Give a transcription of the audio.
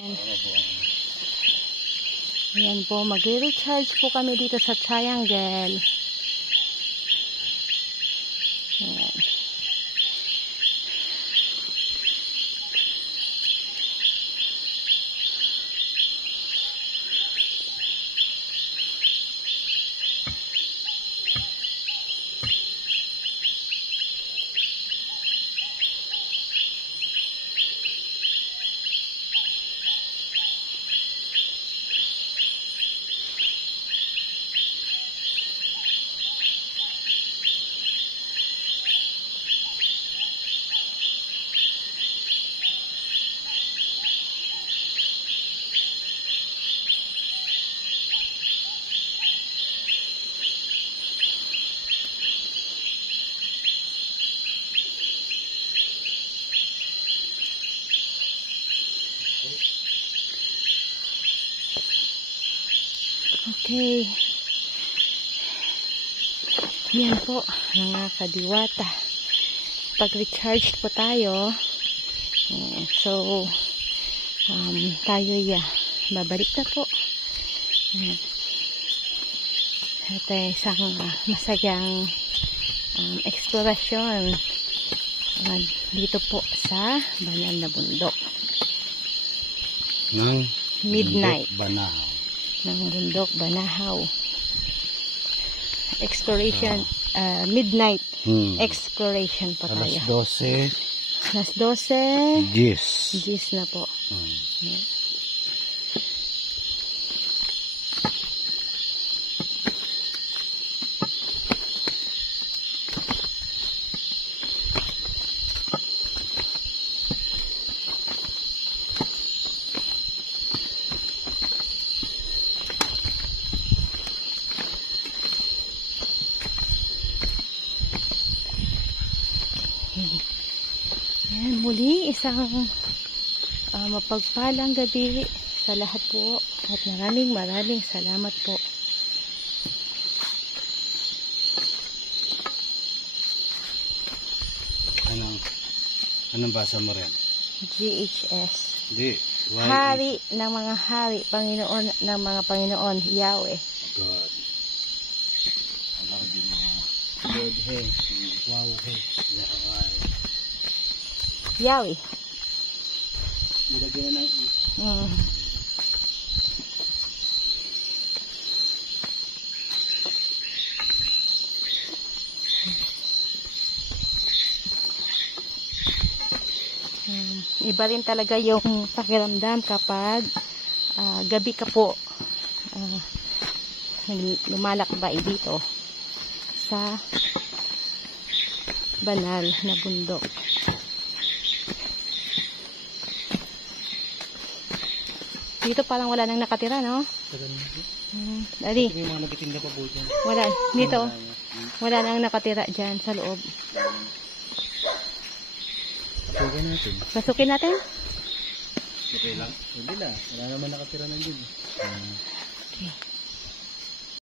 Ayan po, mag-recharge po kami dito sa Triangle. Ayan. Okay. Yan po, mga kadiwata. Pag-recharge po tayo. So, tayo babalik na po. At isang masayang eksplorasyon dito po sa banal na bundok. Ng Midnight. Banahaw. Ng bundok Banahaw. Exploration, midnight exploration pa tayo. Alas 12. Alas 12. Gis na po. Yeah. Yan, muli isang mapagpalang gabi sa lahat po at maraming salamat po. Anong basa mo rin? GHS. Di. Hari ng mga hari, Panginoon ng mga Panginoon, Yahweh. God. Allah din mga God he, wow he, Yahweh. Yahweh. Nilagyan na ng iba rin talaga yung pakiramdam kapag gabi ka po lumalakbay dito sa banal na bundok. Dito parang wala nang nakatira, no? Dali. Wala. Dito. Wala nang nakatira dyan sa loob. Pasukin natin? Okay lang. Hindi na. Wala naman nakatira ng dito. Okay.